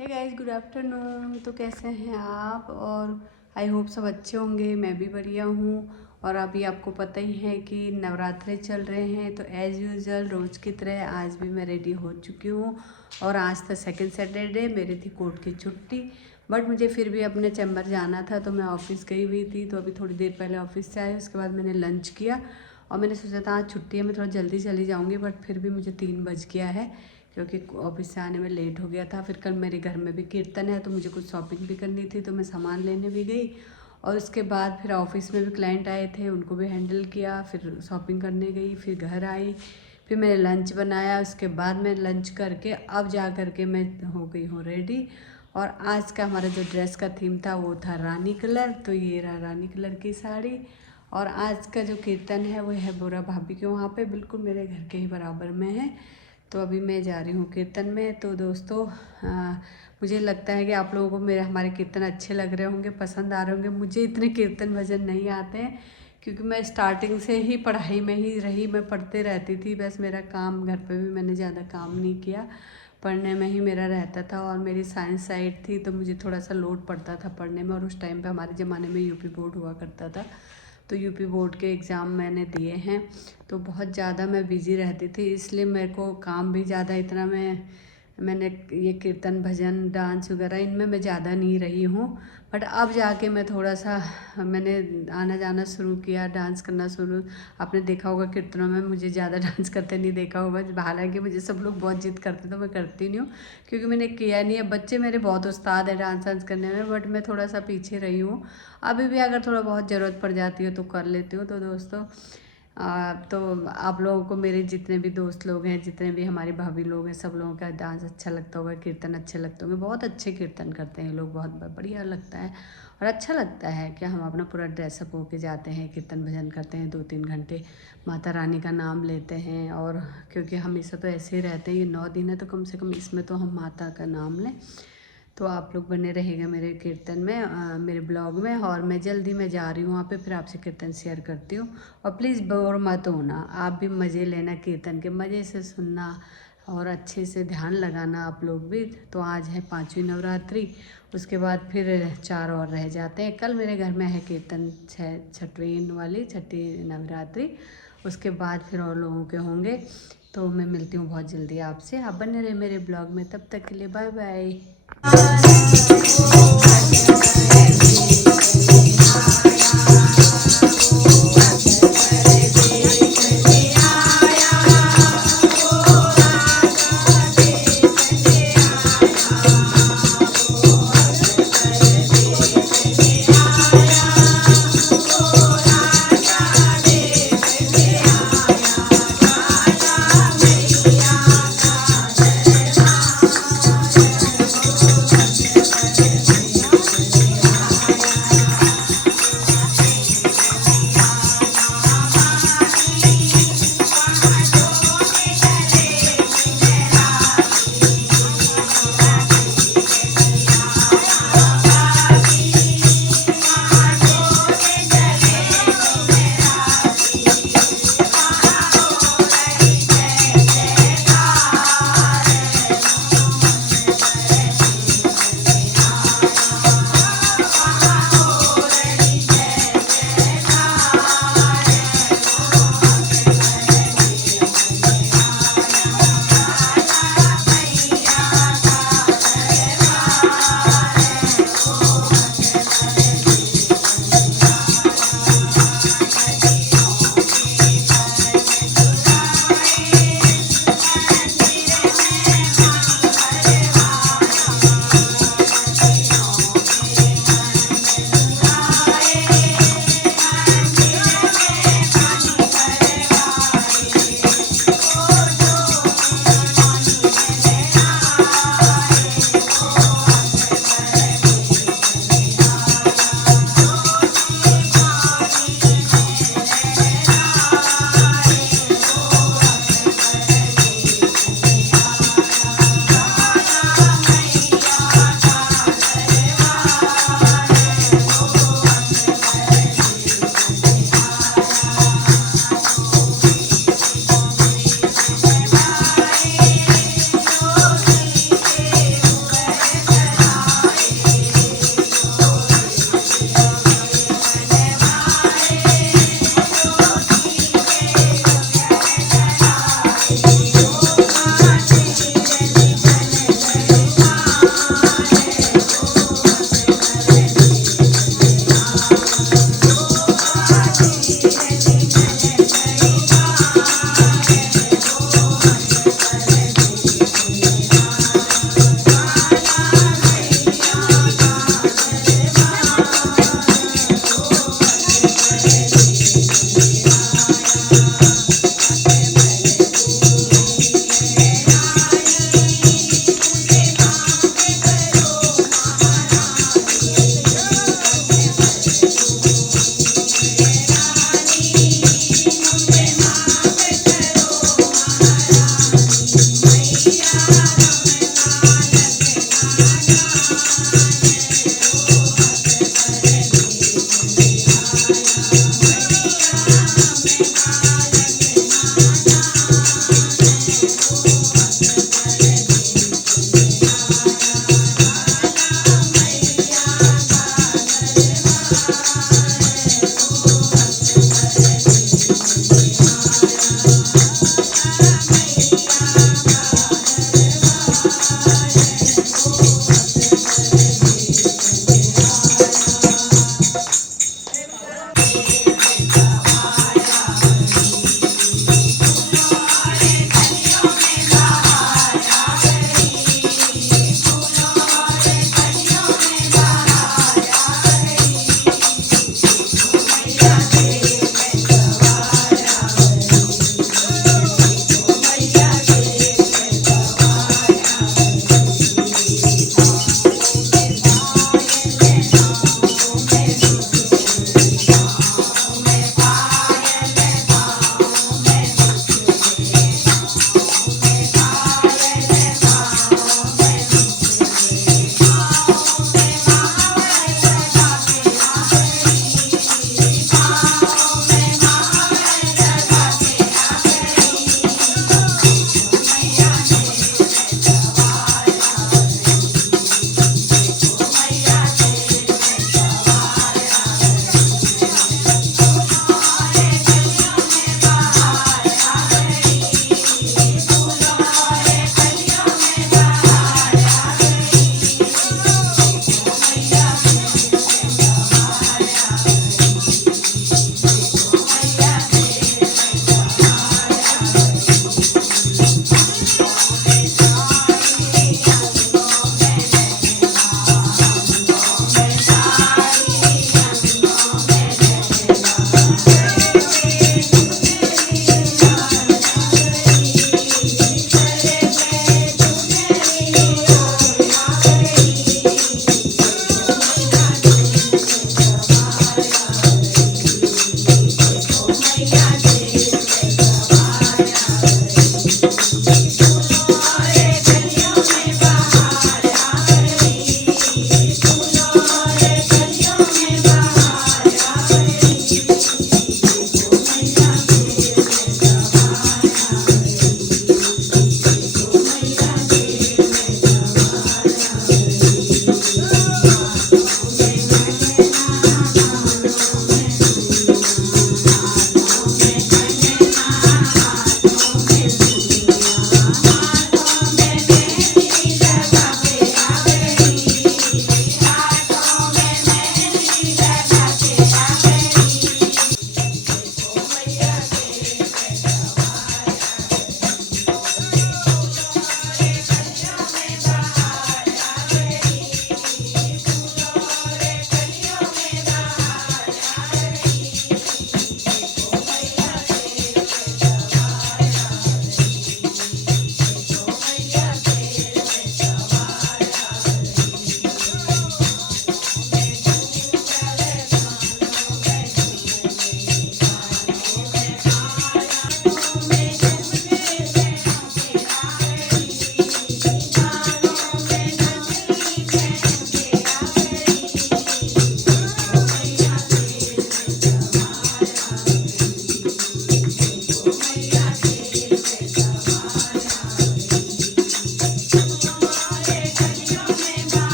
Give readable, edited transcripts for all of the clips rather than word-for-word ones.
Hey guys, good afternoon. तो कैसे हैं आप? और आई होप सब अच्छे होंगे। मैं भी बढ़िया हूँ। और अभी आपको पता ही है कि नवरात्रे चल रहे हैं, तो एज़ यूजुअल रोज़ की तरह आज भी मैं रेडी हो चुकी हूँ। और आज था सेकंड सैटरडे, मेरी थी कोर्ट की छुट्टी, बट मुझे फिर भी अपने चैम्बर जाना था, तो मैं ऑफ़िस गई हुई थी। तो अभी थोड़ी देर पहले ऑफिस से आई, उसके बाद मैंने लंच किया और मैंने सोचा था आज छुट्टी है, मैं थोड़ा जल्दी चली जाऊँगी, बट फिर भी मुझे 3 बज गया है क्योंकि ऑफिस से आने में लेट हो गया था। फिर कल मेरे घर में भी कीर्तन है, तो मुझे कुछ शॉपिंग भी करनी थी, तो मैं सामान लेने भी गई। और उसके बाद फिर ऑफिस में भी क्लाइंट आए थे, उनको भी हैंडल किया, फिर शॉपिंग करने गई, फिर घर आई, फिर मैंने लंच बनाया। उसके बाद मैं लंच करके अब जा कर के मैं हो गई हूँ रेडी। और आज का हमारा जो ड्रेस का थीम था वो था रानी कलर, तो ये रहा रानी कलर की साड़ी। और आज का जो कीर्तन है वो है बोरा भाभी के वहाँ पे, बिल्कुल मेरे घर के ही बराबर में है। तो अभी मैं जा रही हूँ कीर्तन में। तो दोस्तों, मुझे लगता है कि आप लोगों को मेरे हमारे कीर्तन अच्छे लग रहे होंगे, पसंद आ रहे होंगे। मुझे इतने कीर्तन भजन नहीं आते हैं क्योंकि मैं स्टार्टिंग से ही पढ़ाई में ही रही, मैं पढ़ते रहती थी। बस मेरा काम घर पे भी मैंने ज़्यादा काम नहीं किया, पढ़ने में ही मेरा रहता था। और मेरी साइंस साइड थी, तो मुझे थोड़ा सा लोड पड़ता था पढ़ने में। और उस टाइम पे हमारे ज़माने में यूपी बोर्ड हुआ करता था, तो यूपी बोर्ड के एग्ज़ाम मैंने दिए हैं। तो बहुत ज़्यादा मैं बिज़ी रहती थी, इसलिए मेरे को काम भी ज़्यादा इतना मैंने ये कीर्तन भजन डांस वगैरह इनमें मैं ज़्यादा नहीं रही हूँ। बट अब जाके मैं थोड़ा सा मैंने आना जाना शुरू किया, डांस करना शुरू। आपने देखा होगा कीर्तनों में मुझे ज़्यादा डांस करते नहीं देखा होगा, हालांकि मुझे सब लोग बहुत जिद करते तो मैं करती नहीं हूँ क्योंकि मैंने किया नहीं है। बच्चे मेरे बहुत उस्ताद है डांस वांस करने में, बट मैं थोड़ा सा पीछे रही हूँ। अभी भी अगर थोड़ा बहुत ज़रूरत पड़ जाती है तो कर लेती हूँ। तो दोस्तों, तो आप लोगों को मेरे जितने भी दोस्त लोग हैं, जितने भी हमारी भाभी लोग हैं, सब लोगों का डांस अच्छा लगता होगा, कीर्तन अच्छे लगते होंगे। बहुत अच्छे कीर्तन करते हैं लोग, बहुत बढ़िया लगता है। और अच्छा लगता है कि हम अपना पूरा ड्रेसअप होके जाते हैं, कीर्तन भजन करते हैं, 2-3 घंटे माता रानी का नाम लेते हैं। और क्योंकि हमेशा तो ऐसे ही रहते हैं, ये 9 दिन है, तो कम से कम इसमें तो हम माता का नाम लें। तो आप लोग बने रहेगा मेरे कीर्तन में, मेरे ब्लॉग में। और मैं जल्दी में जा रही हूँ वहाँ पे, फिर आपसे कीर्तन शेयर करती हूँ। और प्लीज़ बोर मत होना, आप भी मज़े लेना, कीर्तन के मज़े से सुनना और अच्छे से ध्यान लगाना आप लोग भी। तो आज है 5वीं नवरात्रि, उसके बाद फिर 4 और रह जाते हैं। कल मेरे घर में है कीर्तन, छठी नवरात्रि, उसके बाद फिर और लोगों के होंगे। तो मैं मिलती हूँ बहुत जल्दी आपसे। आप बने रहे मेरे ब्लॉग में, तब तक के लिए बाय बाय।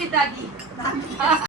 पिता की